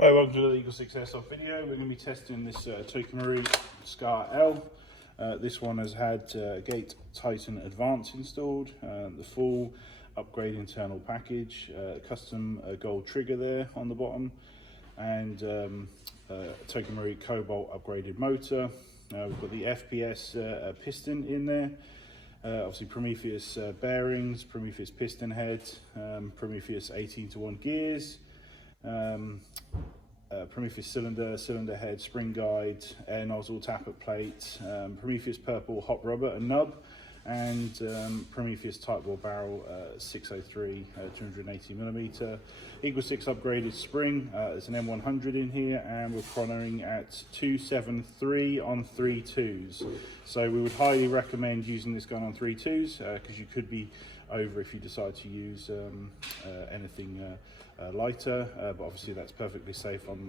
Hi, welcome to the Eagle 6 Airsoft video. We're going to be testing this Tokamoru Scar L. This one has had Gate Titan Advance installed, the full upgrade internal package, custom gold trigger there on the bottom, and Tokamoru Cobalt upgraded motor. We've got the FPS Piston in there. Obviously Prometheus Bearings, Prometheus Piston head, Prometheus 18:1 gears, Prometheus cylinder head, SpringGuide, Air Nozzle, Tappet plate, Prometheus purple hop rubber and nub, and Prometheus Barrel 603 280mm. Eagle 6 upgraded spring. There's an M100 in here, and we're chronoing at 273 on 3.2s. So we would highly recommend using this gun on 3.2s because you could be over if you decide to use anything lighter, but obviously that's perfectly safe on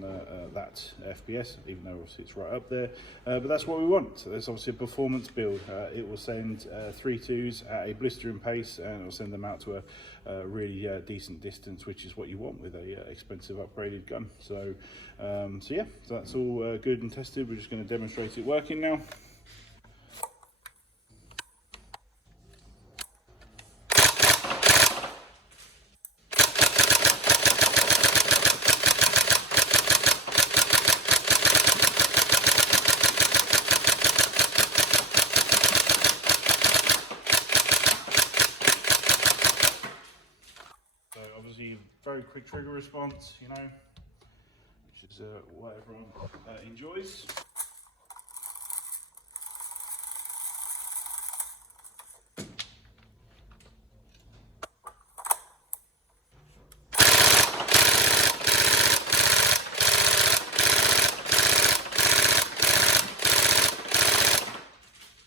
that FPS, even though obviously it's right up there. But that's what we want. So there's obviously a performance build. It will send 3.2s at a blistering pace, and it will send them out to a really decent distance, which is what you want with a expensive upgraded gun. So, yeah, so that's all good and tested. We're just going to demonstrate it working now. Obviously, very quick trigger response, you know, which is what everyone enjoys.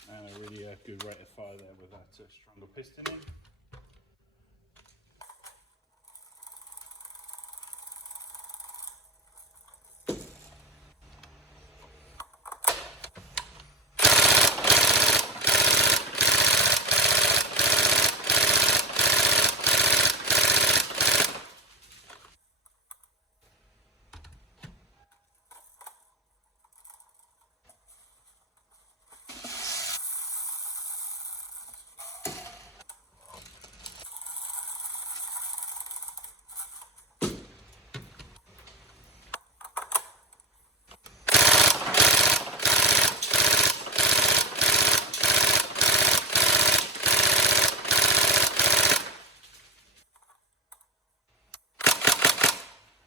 And a really good rate of fire there with that stronger piston in.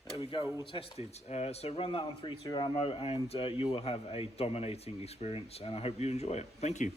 There we go, all tested. So run that on 3.2 ammo and you will have a dominating experience, and I hope you enjoy it. Thank you.